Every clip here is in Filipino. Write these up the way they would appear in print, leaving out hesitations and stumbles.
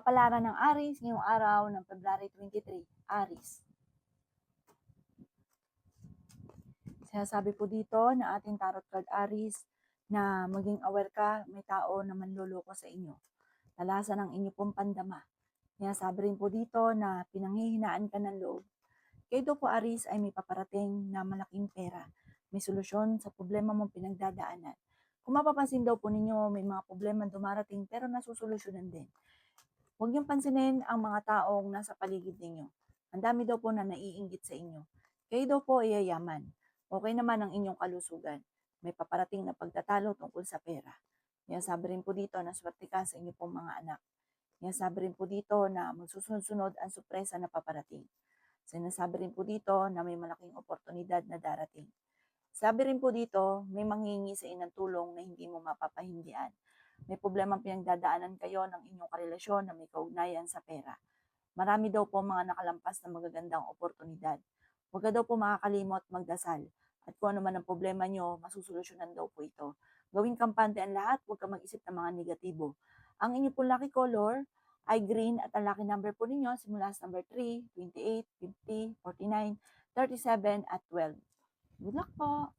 Kapalaran ng Aries ngayong araw ng February 23, Aries. Sinasabi po dito na ating tarot card Aries na maging aware ka, may tao na manloloko sa inyo. Talasan ang inyo pong pandama. Sinasabi rin po dito na pinanghihinaan ka ng loob. Kayo daw po Aries ay may paparating na malaking pera. May solusyon sa problema mong pinagdadaanan. Kung mapapansin daw po ninyo, may mga problema dumarating pero nasusolusyonan din. Huwag niyong pansinin ang mga taong nasa paligid ninyo. Ang dami daw po na naiinggit sa inyo. Kayo daw po ay yayaman. Okay naman ang inyong kalusugan. May paparating na pagtatalo tungkol sa pera. Sabi rin po dito na swerte ka sa inyo pong mga anak. Sabi rin po dito na magsusunod-sunod ang sorpresa na paparating. Sinasabi rin po dito na may malaking oportunidad na darating. Sabi rin po dito, may manghingi sa inang tulong na hindi mo mapapahindian. May problemang pinagdadaanan kayo ng inyong karelasyon na may kaugnayan sa pera. Marami daw po mga nakalampas na magagandang oportunidad. Huwag ka daw po makakalimot magdasal. At kung ano man ang problema nyo, masusolusyonan daw po ito. Gawing kampante ang lahat, huwag ka mag-isip ng mga negatibo. Ang inyo po lucky color ay green at ang lucky number po ninyo simula sa number 3, 28, 50, 49, 37 at 12. Good luck po!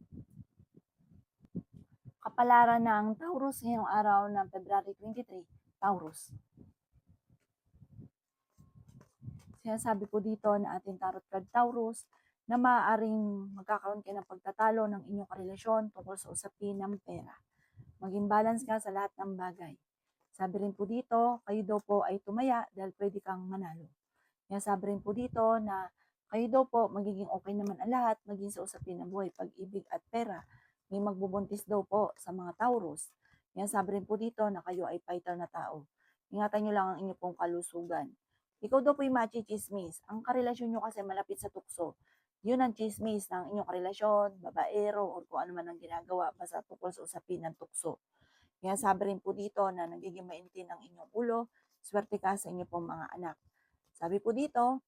Kapalaran ng Taurus ngayong araw ng February 23, Taurus. Sinasabi po dito na ating tarot card Taurus na maaaring magkakaroon kayo ng pagtatalo ng inyong karelasyon tungkol sa usapin ng pera. Maging balance ka sa lahat ng bagay. Sabi rin po dito, kayo daw po ay tumaya dahil pwede kang manalo. Sabi rin po dito na kayo daw po magiging okay naman ang lahat, maging sa usapin ng buhay, pag-ibig at pera. May magbubuntis daw po sa mga Taurus. Sabi rin po dito na kayo ay fighter na tao. Ingatan nyo lang ang inyong pong kalusugan. Ikaw daw po yung machi-chismis. Ang karelasyon nyo kasi malapit sa tukso. Yun ang chismis ng inyong karelasyon, babaero, o kung ano man ang ginagawa basta tungkol sa usapin ng tukso. Sabi rin po dito na nagiging maintin ang inyong ulo, swerte ka sa inyong pong mga anak. Sabi po dito,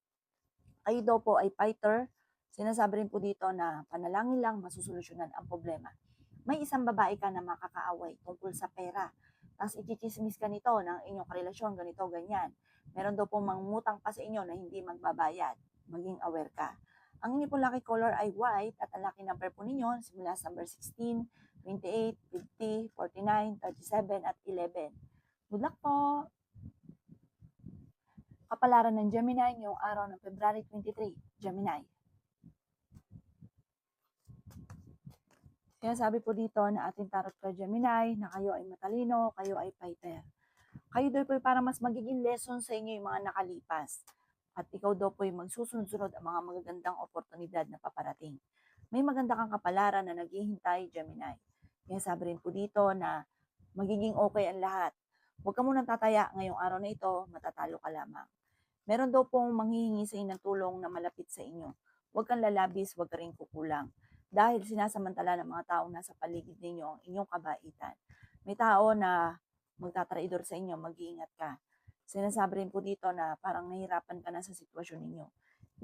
kayo daw po ay fighter. Sinasabi rin po dito na panalangin lang masusolusyonan ang problema. May isang babae ka na makakaaway tungkol sa pera. Tapos ichichismis ka nito ng inyong karelasyon, ganito, ganyan. Meron daw po mangungutang pa sa inyo na hindi magbabayad. Maging aware ka. Ang inyong po lucky color ay white at ang lucky number po ninyo simula sa number 16, 28, 50, 49, 37 at 11. Good luck po! Kapalaran ng Gemini ngayong araw ng February 23, Gemini. Sinasabi po dito na ating tarot card Gemini na kayo ay matalino, kayo ay fighter. Kayo daw po ay para mas magiging lesson sa inyo yung mga nakalipas. At ikaw daw po ay magsusunod-sunod ang mga magagandang oportunidad na paparating. May maganda kang kapalaran na naghihintay, Gemini. Sabi rin po dito na magiging okay ang lahat. Huwag ka munang tataya ngayong araw na ito, matatalo ka lamang. Meron daw pong manghihingi sa inyo ng tulong na malapit sa inyo. Huwag kang lalabis, huwag ka rin kukulang. Dahil sinasamantala ng mga taong nasa paligid ninyo ang inyong kabaitan. May tao na magtatraidor sa inyo, mag-iingat ka. Sinasabi rin po dito na parang nahihirapan ka na sa sitwasyon ninyo.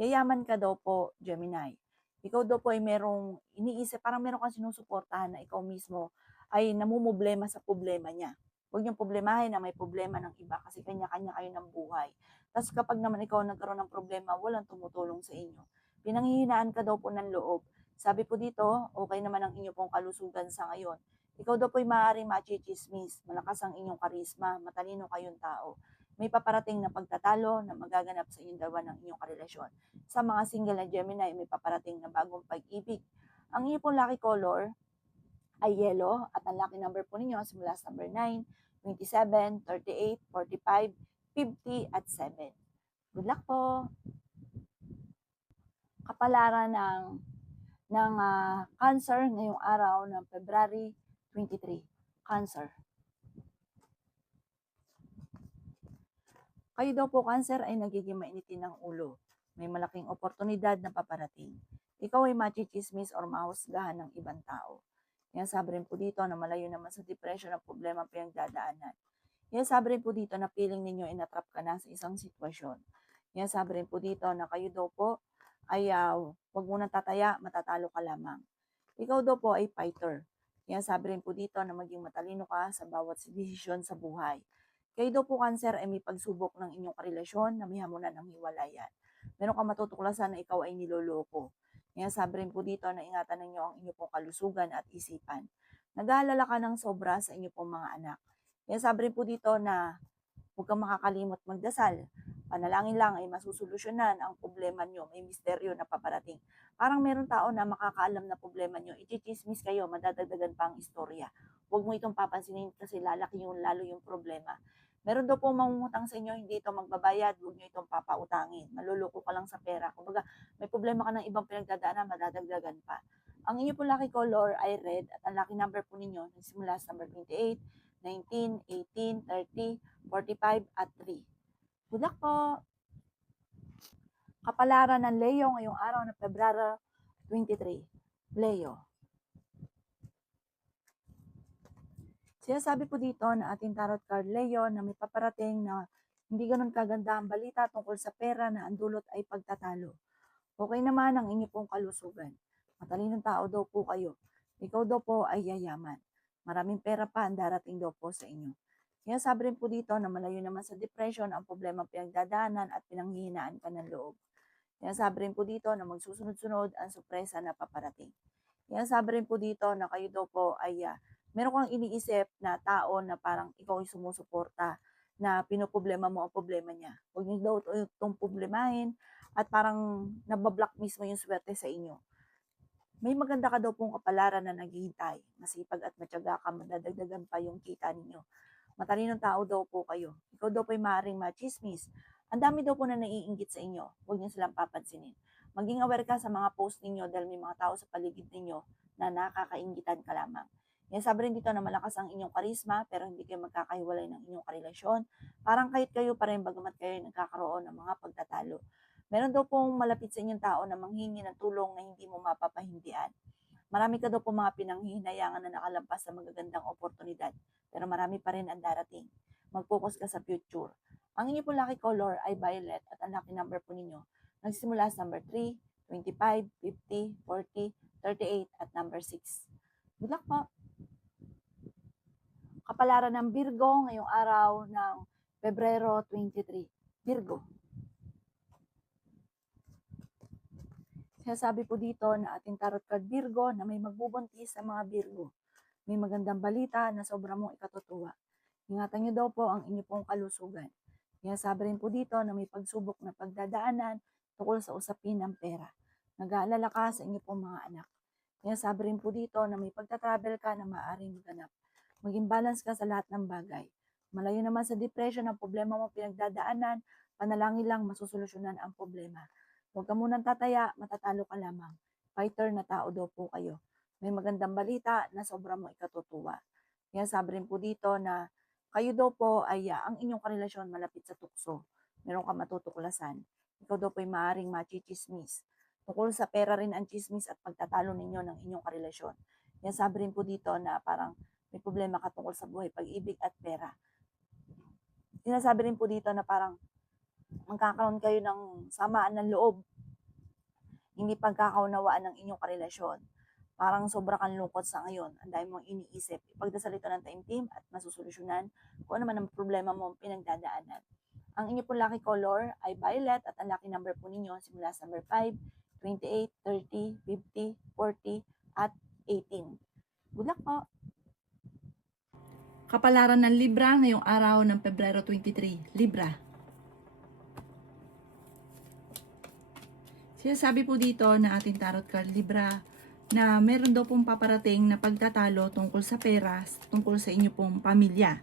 Yayaman ka daw po, Gemini. Ikaw daw po ay merong iniisip, parang meron kang sinusuportahan na ikaw mismo ay namumblema sa problema niya. Huwag niyong problemahin na may problema ng iba kasi kanya-kanya kayo ng buhay. Tapos kapag naman ikaw nagkaroon ng problema, walang tumutulong sa inyo. Pinanghihinaan ka daw po ng loob. Sabi po dito, okay naman ang inyo pong kalusugan sa ngayon. Ikaw daw po'y maaaring machichismis, malakas ang inyong karisma, matalino kayong tao. May paparating na pagtatalo na magaganap sa inyong dalawa ng inyong karelasyon. Sa mga single na Gemini, may paparating na bagong pag-ibig. Ang inyong pong lucky color ay yellow at ang lucky number po ninyo simula sa number 9, 27, 38, 45, 50 at 7. Good luck po! Kapalaran ng Cancer ngayong araw ng February 23. Cancer. Kayo daw po, Cancer, ay nagiging mainitin ng ulo. May malaking oportunidad na paparating. Ikaw ay machichismis or mahusgahan ng ibang tao. Sabi rin po dito na malayo naman sa depression ang problema ang pinagdadaanan. Sabi rin po dito na feeling ninyo inatrap ka na sa isang sitwasyon. Sabi rin po dito na kayo daw po ay huwag mo nang tataya, matatalo ka lamang. Ikaw daw po ay fighter. Sabi rin po dito na maging matalino ka sa bawat desisyon sa buhay. Kayo daw po cancer ay may pagsubok ng inyong karelasyon na may hamunan ng hiwalayan. Meron kang matutuklasan na ikaw ay niloloko. Kaya sabi rin po dito na ingatan ninyo ang inyong pong kalusugan at isipan. Nag-aalala ka ng sobra sa inyong pong mga anak. Kaya sabi rin po dito na huwag kang makakalimot magdasal. Panalangin lang ay masusolusyonan ang problema nyo. May misteryo na paparating. Parang meron tao na makakaalam na problema nyo. Ichichismis kayo, madadagdagan pa ang istorya. Huwag mo itong papansinin kasi lalaki yung lalo yung problema. Meron daw po mangungutang sa inyo, hindi ito magbabayad, huwag nyo itong papautangin. Maluloko ka lang sa pera. Kumbaga, may problema ka ng ibang pinagdadaanan, madadagdagan pa. Ang inyo po lucky color ay red at ang lucky number po ninyo nagsimula sa number 28, 19, 18, 30, 45 at 3. Good luck po! Kapalaran ng Leo ngayong araw ng Pebrero 23. Leo. Sinasabi po dito na ating tarot card Leo na may paparating na hindi ganun kaganda ang balita tungkol sa pera na ang dulot ay pagtatalo. Okay naman ang inyo pong kalusugan. Matalinong tao daw po kayo. Ikaw daw po ay yayaman. Maraming pera pa ang darating daw po sa inyo. Kaya sabi rin po dito na malayo naman sa depression ang problema pinagdadaanan at pinanghihinaan ka ng loob. Kaya sabi rin po dito na magsusunod-sunod ang sorpresa na paparating. Kaya sabi rin po dito na kayo daw po ay meron kang iniisip na tao na parang ikaw ay sumusuporta na pinoproblema mo ang problema niya. Huwag niyo daw itong problemahin at parang nabablock mismo yung swerte sa inyo. May maganda ka daw pong kapalaran na naghihintay. Masipag at matyaga ka, madadagdagan pa yung kita ninyo. Matalinong tao daw po kayo. Ikaw daw po ay maaaring machismis. Ang dami daw po na naiinggit sa inyo. Huwag niyo silang papansinin. Maging aware ka sa mga post ninyo dahil may mga tao sa paligid ninyo na nakakainggitan ka lamang. Yan sabi rin dito na malakas ang inyong karisma pero hindi kayo magkakahiwalay ng inyong karelasyon. Parang kahit kayo pa rin bagamat kayo nagkakaroon ng mga pagtatalo. Meron daw pong malapit sa inyong tao na manghingi ng tulong na hindi mo mapapahindian. Marami ka daw po mga pinanghihinayangan na nakalampas sa magagandang oportunidad, pero marami pa rin ang darating. Mag-focus ka sa future. Ang inyo po lucky color ay violet at ang lucky number po ninyo nagsimula sa number 3, 25, 50, 40, 38 at number 6. Good luck po! Kapalaran ng Virgo ngayong araw ng Pebrero 23. Virgo. Sabi po dito na ating tarot card Virgo na may magbubuntis sa mga Virgo. May magandang balita na sobrang mong ikatutuwa. Ingatan niyo daw po ang inyo pong kalusugan. Kaya sabi rin po dito na may pagsubok na pagdadaanan tungkol sa usapin ng pera. Nag-aalala ka sa inyo pong mga anak. Kaya sabi rin po dito na may pagtatravel ka na maaaring maganap. Maging balance ka sa lahat ng bagay. Malayo naman sa depression ang problema mo pinagdadaanan, panalangin lang masusolusyonan ang problema. Huwag ka munang tataya, matatalo ka lamang. Fighter na tao daw po kayo. May magandang balita na sobrang mo ikatutuwa. Kaya sabi rin po dito na kayo daw po ay ang inyong karelasyon malapit sa tukso. Meron ka matutuklasan. Ikaw daw po ay maaaring machichismis. Tungkol sa pera rin ang chismis at pagtatalo ninyo ng inyong karelasyon. Kaya sabi rin po dito na parang may problema ka tungkol sa buhay, pag-ibig at pera. Sinasabi rin po dito na parang magkakaroon kayo ng samaan ng loob, hindi pagkakaunawaan ng inyong karelasyon. Parang sobra kang lungkot sa ngayon, ang dami mong iniisip. Ipagdasal ito ng taimtim at masusolusyonan kung ano man ang problema mo pinagdadaanan. Ang inyo po lucky color ay violet at ang lucky number po ninyo simula sa number 5, 28, 30, 50, 40 at 18. Good luck po! Kapalaran ng Libra ngayong araw ng Pebrero 23. Libra. Sinasabi po dito na ating tarot card Libra na meron daw pong paparating na pagtatalo tungkol sa pera, tungkol sa inyo pong pamilya.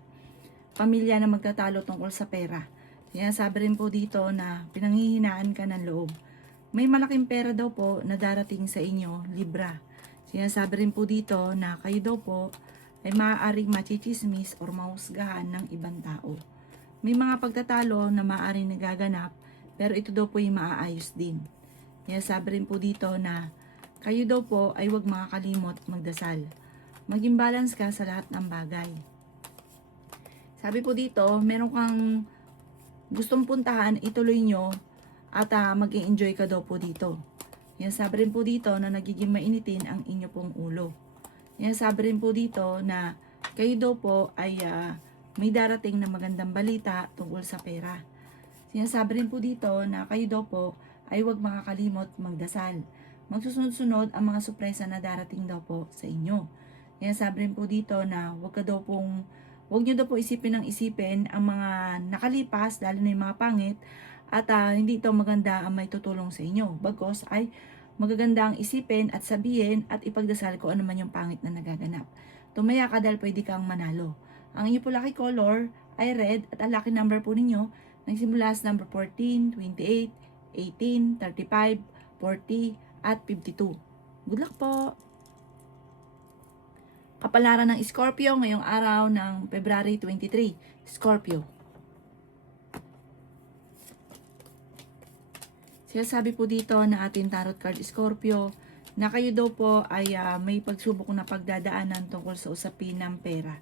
Pamilya na magtatalo tungkol sa pera. Sinasabi rin po dito na pinanghihinaan ka ng loob. May malaking pera daw po na darating sa inyo, Libra. Sinasabi rin po dito na kayo daw po ay maaaring machichismis or mahusgahan ng ibang tao. May mga pagtatalo na maaaring nagaganap pero ito daw po ay maaayos din. Kaya sabi rin po dito na kayo daw po ay huwag makakalimot magdasal. Maging balance ka sa lahat ng bagay. Sabi po dito, meron kang gustong puntahan, ituloy nyo at mag-enjoy ka daw po dito. Kaya sabi rin po dito na nagiging mainitin ang inyo pong ulo. Kaya sabi rin po dito na kayo daw po ay may darating na magandang balita tungkol sa pera. Sinasabi rin po dito na kayo daw po ay huwag makakalimot magdasal. Magsusunod-sunod ang mga sorpresa na darating daw po sa inyo. Sinasabi rin po dito na huwag nyo daw po isipin ng isipin ang mga nakalipas, lalo na yung mga pangit, at hindi ito maganda ang may tutulong sa inyo. Bagos ay magaganda ang isipin at sabihin at ipagdasal ko ano man yung pangit na nagaganap. Tumaya ka dahil pwede kang manalo. Ang inyo po lucky color ay red at ang lucky number po ninyo nagsimula sa number 14, 28, 18, 35, 40, at 52. Good luck po! Kapalaran ng Scorpio ngayong araw ng February 23. Scorpio. Sinasabi po dito na ating tarot card Scorpio na kayo daw po ay may pagsubok na pagdadaanan tungkol sa usapin ng pera.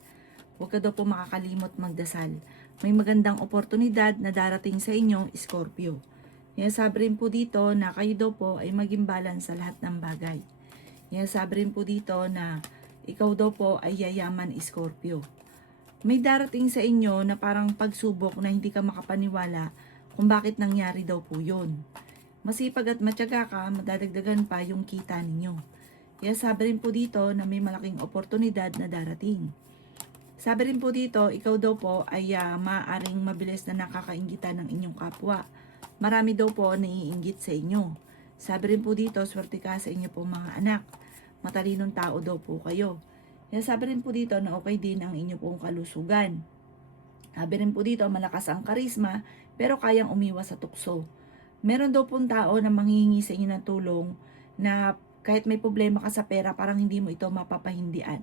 Huwag ka daw po makakalimot magdasal. May magandang oportunidad na darating sa inyo, Scorpio. Sinasabi rin po dito na kayo daw po ay maging balance sa lahat ng bagay. Sinasabi rin po dito na ikaw daw po ay yayaman, Scorpio. May darating sa inyo na parang pagsubok na hindi ka makapaniwala kung bakit nangyari daw po yun. Masipag at matyaga ka, madadagdagan pa yung kita ninyo. Kaya sabi rin po dito na may malaking oportunidad na darating. Sabi rin po dito, ikaw daw po ay maaaring mabilis na nakakainggitan ng inyong kapwa. Marami daw po naiinggit sa inyo. Sabi rin po dito, swerte ka sa inyo po mga anak. Matalinong tao daw po kayo. Kaya sabi rin po dito na okay din ang inyo pong kalusugan. Sabi rin po dito, malakas ang karisma pero kayang umiwas sa tukso. Meron daw pong tao na manghihingi sa inyo ng tulong na kahit may problema ka sa pera, parang hindi mo ito mapapahindian.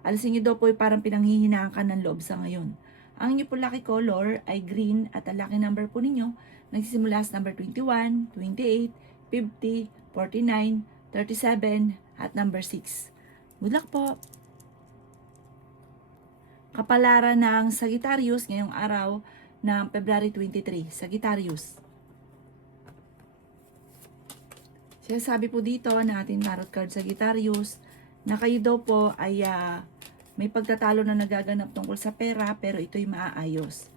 Alisin nyo daw po parang pinanghihinaan ka ng loob sa ngayon. Ang inyo po lucky color ay green at ang lucky number po ninyo nagsisimula sa number 21, 28, 50, 49, 37 at number 6. Good luck po! Kapalaran ng Sagittarius ngayong araw ng February 23. Sagittarius. Sabi po dito na ating tarot card Sagittarius na kayo daw po ay may pagtatalo na nagaganap tungkol sa pera pero ito'y maaayos.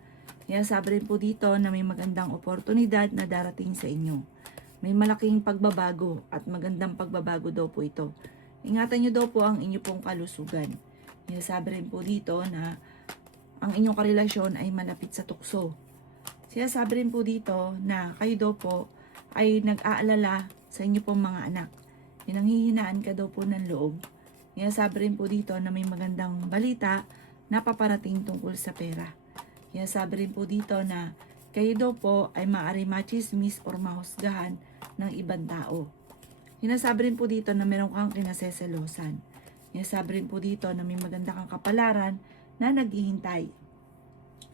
Kaya sabi rin po dito na may magandang oportunidad na darating sa inyo. May malaking pagbabago at magandang pagbabago daw po ito. Ingatan nyo daw po ang inyo pong kalusugan. Kaya sabi rin po dito na ang inyong karelasyon ay malapit sa tukso. Kaya sabi rin po dito na kayo daw po ay nag-aalala sa inyo pong mga anak. Nanghihinaan ka daw po ng loob. Kaya sabi rin po dito na may magandang balita na paparating tungkol sa pera. Kaya sabi rin po dito na kayo daw po ay maaari machismis or mahusgahan ng ibang tao. Sinasabi rin po dito na meron kang kinaseselosan. Sinasabi rin po dito na may maganda kang kapalaran na naghihintay.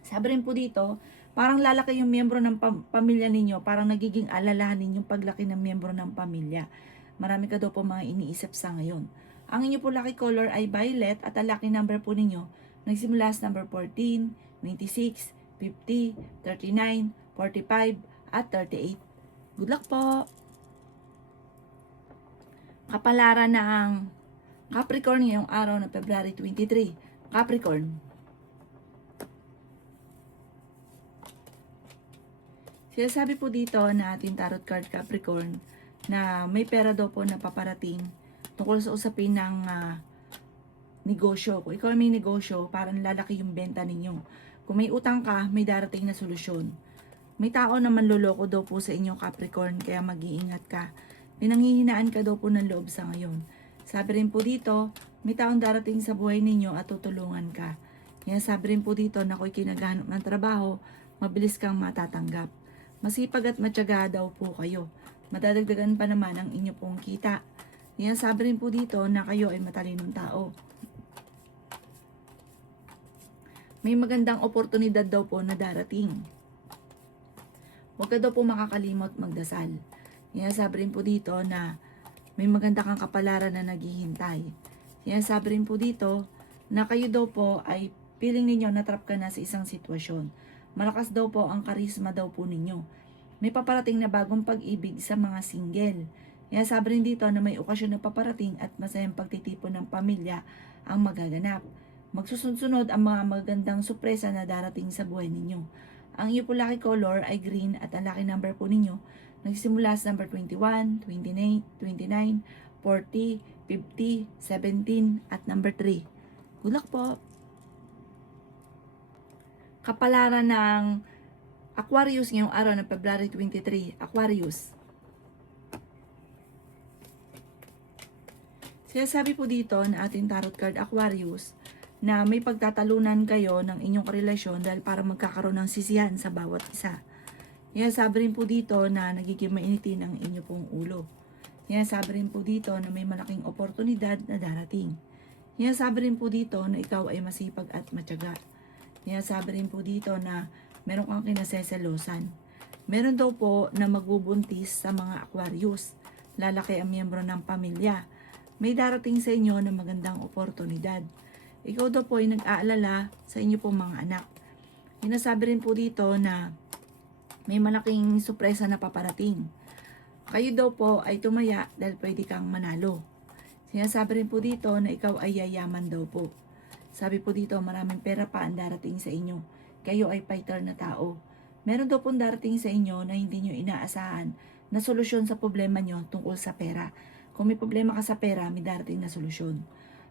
Sabi rin po dito, parang lalaki yung miyembro ng pamilya ninyo, parang nagiging alalahanin yung paglaki ng miyembro ng pamilya. Marami ka daw po mga iniisip sa ngayon. Ang inyo po lucky color ay violet at ang lucky number po ninyo nagsimula sa number 14, 26, 50, 39, 45, at 38. Good luck po! Kapalaran ng Capricorn ngayong araw ng February 23. Capricorn. Sinasabi po dito na ating tarot card Capricorn na may pera daw po na paparating tungkol sa usapin ng negosyo. Kung ikaw may negosyo, parang lalaki yung benta ninyo. Kung may utang ka, may darating na solusyon. May tao na manloloko daw po sa inyo Capricorn, kaya mag-iingat ka. Pinanghihinaan ka daw po ng loob sa ngayon. Sabi rin po dito, may taong darating sa buhay ninyo at tutulungan ka. Kaya sabi rin po dito na kung kinaghanap ng trabaho, mabilis kang matatanggap. Masipag at matyaga daw po kayo. Madadagdagan pa naman ang inyo pong kita. Kaya sabi rin po dito na kayo ay matalinong tao. May magandang oportunidad daw po na darating. Huwag ka daw po makakalimot magdasal. Kaya sabi rin po dito na may maganda kang kapalaran na naghihintay. Kaya sabi rin po dito na kayo daw po ay feeling ninyo na-trap ka na sa isang sitwasyon. Malakas daw po ang karisma daw po ninyo. May paparating na bagong pag-ibig sa mga single. Kaya sabi rin dito na may okasyon na paparating at masayang pagtitipon ng pamilya ang magaganap. Magsusunod ang mga magandang sorpresa na darating sa buhay ninyo. Ang iyo po lucky color ay green at ang lucky number po ninyo nagsimula sa number 21, 29, 29, 40, 50, 17 at number 3. Good luck po! Kapalaran ng Aquarius ngayong araw ng February 23. Aquarius. Sinasabi po dito na ating tarot card Aquarius na may pagtatalunan kayo ng inyong relasyon dahil para magkakaroon ng sisihan sa bawat isa. Sinasabi rin po dito na nagiging mainitin ang inyo pong ulo. Sinasabi rin po dito na may malaking oportunidad na darating. Sinasabi rin po dito na ikaw ay masipag at matyaga. Sinasabi rin po dito na meron kang kinaseselosan. Meron daw po na magbubuntis sa mga Aquarius. Lalaki ang miyembro ng pamilya. May darating sa inyo na magandang oportunidad. Ikaw daw po ay nag-aalala sa inyo pong mga anak. Sinasabi rin po dito na may malaking sorpresa na paparating. Kayo daw po ay tumaya dahil pwede kang manalo. Sinasabi rin po dito na ikaw ay yayaman daw po. Sabi po dito maraming pera pa ang darating sa inyo. Kayo ay fighter na tao. Meron daw pong darating sa inyo na hindi nyo inaasahan na solusyon sa problema nyo tungkol sa pera. Kung may problema ka sa pera, may darating na solusyon.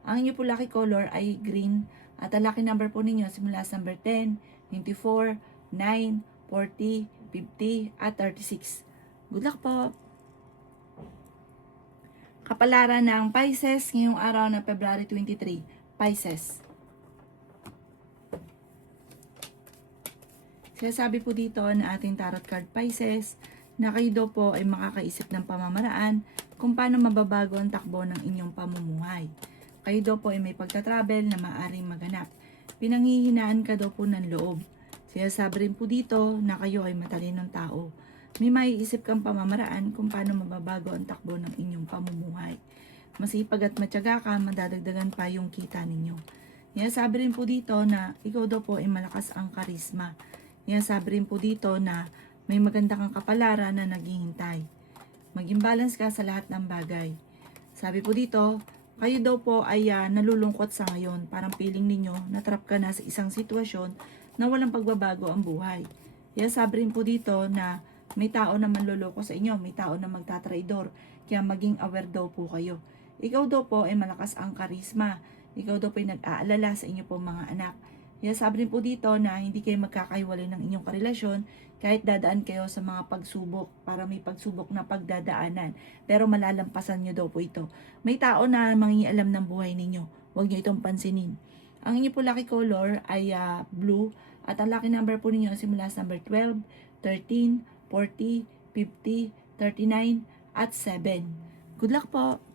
Ang inyo po lucky color ay green at ang lucky number po ninyo simula sa number 10, 24, 9, 40, 50 at 36. Good luck po! Kapalaran ng Pisces ngayong araw na February 23. Pisces. Sinasabi po dito na ating tarot card Pisces na kayo daw po ay makakaisip ng pamamaraan kung paano mababago ang takbo ng inyong pamumuhay. Kayo daw po ay may pagtatravel na maaaring maganap. Pinanghihinaan ka daw po ng loob. Sinasabi rin po dito na kayo ay matalinong tao. May maiisip kang pamamaraan kung paano mababago ang takbo ng inyong pamumuhay. Masipag at matyaga ka, madadagdagan pa yung kita ninyo. Sinasabi rin po dito na ikaw daw po ay malakas ang karisma. Sinasabi rin po dito na may maganda kang kapalaran na naghihintay. Maging balance ka sa lahat ng bagay. Sabi po dito, kayo daw po ay nalulungkot sa ngayon. Parang feeling ninyo, natrap ka na sa isang sitwasyon na walang pagbabago ang buhay. Kaya sabi rin po dito na may tao na manloloko sa inyo, may tao na magtatraidor. Kaya maging aware daw po kayo. Ikaw daw po ay malakas ang karisma. Ikaw daw po ay nag-aalala sa inyo po mga anak. Kaya sabi rin po dito na hindi kayo magkakaiwalay ng inyong karelasyon kahit dadaan kayo sa mga pagsubok para may pagsubok na pagdadaanan. Pero malalampasan nyo daw po ito. May tao na mangingialam ng buhay ninyo. Huwag nyo itong pansinin. Ang inyo po lucky color ay blue at ang lucky number po ninyo simula sa number 12, 13, 40, 50, 39 at 7. Good luck po!